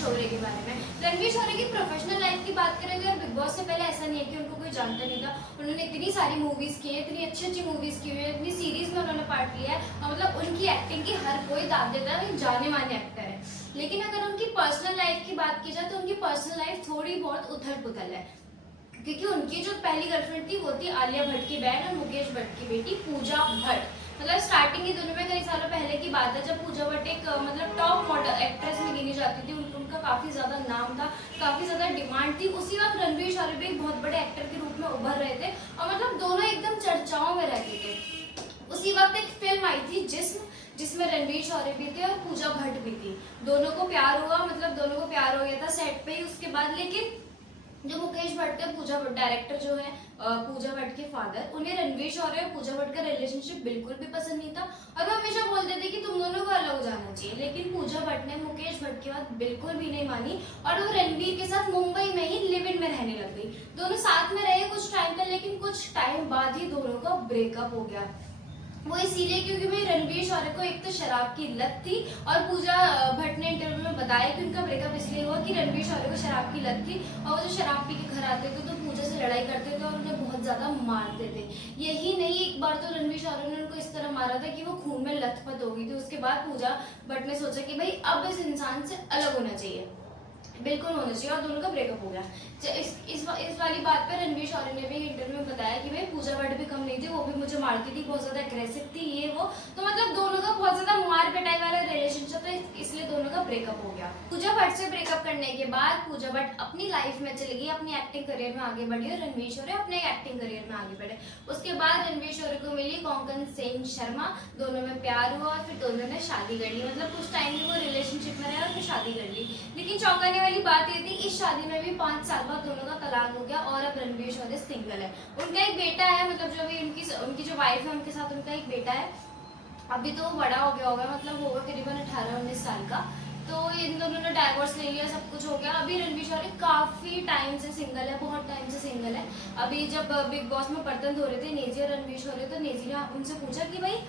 शौर्य के बारे में। रणवीर शौर्य की प्रोफेशनल लाइफ की बात करें तो यार बिग बॉस से पहले ऐसा नहीं है कि उनको कोई जानता नहीं था। उन्होंने इतनी सारी मूवीज की है, इतनी अच्छी अच्छी मूवीज की हुई है, इतनी सीरीज में उन्होंने पार्ट लिया है और मतलब उनकी एक्टिंग की हर कोई दाद देता है, जाने माने एक्टर है। लेकिन अगर उनकी पर्सनल लाइफ की बात की जाए तो उनकी पर्सनल लाइफ थोड़ी बहुत उथल पुथल है, क्योंकि उनकी जो पहली गर्लफ्रेंड थी वो थी आलिया भट्ट की बहन और मुकेश भट्ट की बेटी पूजा भट्ट। मतलब स्टार्टिंग की दोनों में कई सालों पहले की बात है, जब पूजा भट्ट एक मतलब टॉप मॉडल एक्ट्रेस में गिनी जाती थी, उनका काफी ज्यादा नाम था, काफी ज्यादा डिमांड थी। उसी वक्त रणवीर शौर्य भी एक बहुत बड़े एक्टर के रूप में उभर रहे थे और मतलब दोनों एकदम चर्चाओं में रहते थे। उसी वक्त एक फिल्म आई थी जिसमें रणवीर शौर्य भी थे और पूजा भट्ट भी थी। दोनों को प्यार हुआ, मतलब दोनों को प्यार हो गया था सेट पे ही उसके बाद। लेकिन जो मुकेश भट्ट थे, पूजा भट्ट डायरेक्टर जो है, पूजा भट्ट के फादर, उन्हें रणवीर शौर्य और पूजा भट्ट का रिलेशनशिप बिल्कुल भी पसंद नहीं था और वो हमेशा बोलते थे कि तुम दोनों को अलग हो जाना चाहिए। लेकिन पूजा भट्ट ने मुकेश भट्ट की बात बिल्कुल भी नहीं मानी और वो रणवीर के साथ मुंबई में ही लिव इन में रहने लग गई। दोनों साथ में रहे कुछ टाइम तक, लेकिन कुछ टाइम बाद ही दोनों का ब्रेकअप हो गया। वो इसीलिए क्योंकि भाई रणवीर शौर्य को एक तो शराब की लत थी और पूजा भट्ट ने इंटरव्यू में बताया कि उनका ब्रेकअप इसलिए हुआ कि रणवीर शौर्य को शराब की लत थी और वो जो शराब पी के घर आते थे तो पूजा से लड़ाई करते थे और उन्हें बहुत ज्यादा मारते थे। यही नहीं, एक बार तो रणवीर शौर्य ने उनको इस तरह मारा था कि वो खून में लथपथ हो गई थी। उसके बाद पूजा भट्ट ने सोचा कि भाई अब इस इंसान से अलग होना चाहिए, बिल्कुल होना चाहिए, और दोनों का ब्रेकअप हो गया। इस वाली बात पे रणवीर शौर्य ने भी इंटरव्यू में बताया कि भाई पूजा भट्ट भी कम नहीं थी, वो भी मुझे मारती थी, बहुत ज्यादा एग्रेसिव थी, ये वो। तो मतलब दोनों का बहुत ज्यादा मार पिटाई वाला रिलेशनशिप है, इसलिए दोनों का ब्रेकअप हो गया। पूजा भट्ट से ब्रेकअप करने के बाद पूजा भट्ट अपनी लाइफ में चली गई, अपनी एक्टिंग करियर में आगे बढ़ी और रणवीर शौर्य अपने एक्टिंग करियर में आगे बढ़े। उसके बाद रणवीर शौर्य को मिली कोंकण सेन शर्मा, दोनों में प्यार हुआ और फिर दोनों ने शादी कर ली। मतलब कुछ टाइम में वो रिलेशनशिप में रहे और फिर शादी कर ली। लेकिन चौंकाने वाली बात ये थी, इस शादी में भी 5 साल बाद दोनों का तलाक हो गया और अब रणवीर शौर्य सिंगल है। उनका एक बेटा है, मतलब जो भी उनकी जो वाइफ है उनके साथ उनका एक बेटा है। अभी तो वो बड़ा हो गया होगा, मतलब होगा करीबन 18-19 साल का। तो इन दोनों ने डाइवोर्स ले लिया, सब कुछ हो गया। अभी रणवीर शौर्य काफी टाइम से सिंगल है, बहुत टाइम से सिंगल है। अभी जब बिग बॉस में बर्तन धो रहे थे नेजी और रणवीर शौर्य, तो नेजी ने उनसे पूछा कि भाई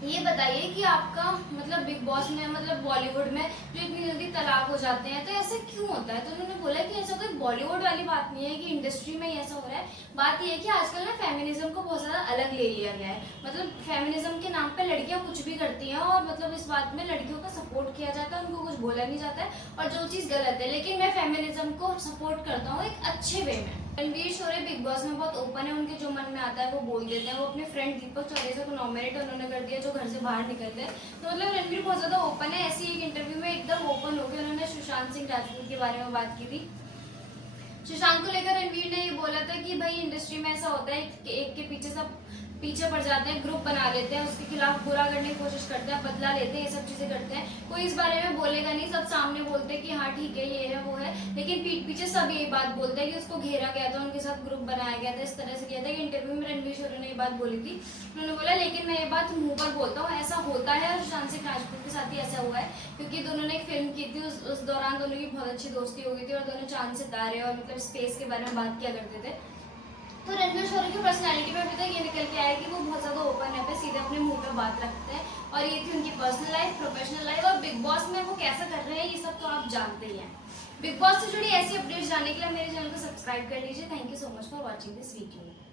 ये बताइए कि आपका मतलब बिग बॉस में, मतलब बॉलीवुड में जो इतनी जल्दी तलाक हो जाते हैं तो ऐसा क्यों होता है। तो उन्होंने बोला कि ऐसा कोई बॉलीवुड वाली बात नहीं है कि इंडस्ट्री में ही ऐसा हो रहा है। बात ये है कि आजकल ना फेमिनिज्म को बहुत ज्यादा अलग ले लिया गया है। मतलब फेमिनिज्म के नाम पे लड़कियां कुछ भी करती हैं और मतलब इस बात में लड़कियों का सपोर्ट किया जाता है, उनको कुछ बोला नहीं जाता है और जो चीज गलत है। लेकिन मैं फेमिनिज्म को सपोर्ट करता हूँ एक अच्छे वे में। रणवीर शौर्य बिग बॉस में बहुत ओपन है, उनके जो मन में आता है वो बोल देते हैं। वो अपने फ्रेंड दीपक चौधरी को नॉमिनेट उन्होंने कर दिया जो घर से बाहर निकलते हैं। तो मतलब रणवीर बहुत ज्यादा ओपन है। ऐसी एक इंटरव्यू में एकदम ओपन होकर उन्होंने सुशांत सिंह राजपूत के बारे में बात की थी। सुशांत को लेकर रणवीर ने ये बोला था कि भाई इंडस्ट्री में ऐसा होता है कि एक के पीछे सब पीछे पड़ जाते हैं, ग्रुप बना लेते हैं, उसके खिलाफ बुरा करने की कोशिश करते हैं, बदला लेते हैं, ये सब चीजें करते हैं। कोई इस बारे में बोलेगा नहीं, सब सामने बोलते हैं कि हाँ ठीक है ये है वो है, लेकिन पीठ पीछे सब यही बात बोलते हैं कि उसको घेरा गया था, उनके साथ ग्रुप बनाया गया था, इस तरह से किया था। इंटरव्यू में रणवीर शौर्य ने ये बात बोली थी। उन्होंने बोला लेकिन मैं ये बात मुंह पर बोलता हूँ, ऐसा होता है और सुशांत सिंह राजपूत के साथ ही ऐसा हुआ है, क्योंकि दोनों ने एक फिल्म की थी, उस दौरान दोनों की बहुत अच्छी दोस्ती हो गई थी और दोनों चांद सितारे और मतलब स्पेस के बारे में बात किया करते थे। तो रणवीर शौर्य की पर्सनालिटी में अभी तक ये निकल के आया कि वो बहुत ज्यादा ओपन है, पे सीधे अपने मुंह पे बात रखते हैं। और ये थी उनकी पर्सनल लाइफ, प्रोफेशनल लाइफ और बिग बॉस में वो कैसा कर रहे हैं ये सब तो आप जानते ही हैं। बिग बॉस से जुड़ी ऐसी अपडेट्स जानने के लिए मेरे चैनल को सब्सक्राइब कर लीजिए। Thank you so much for watching this video.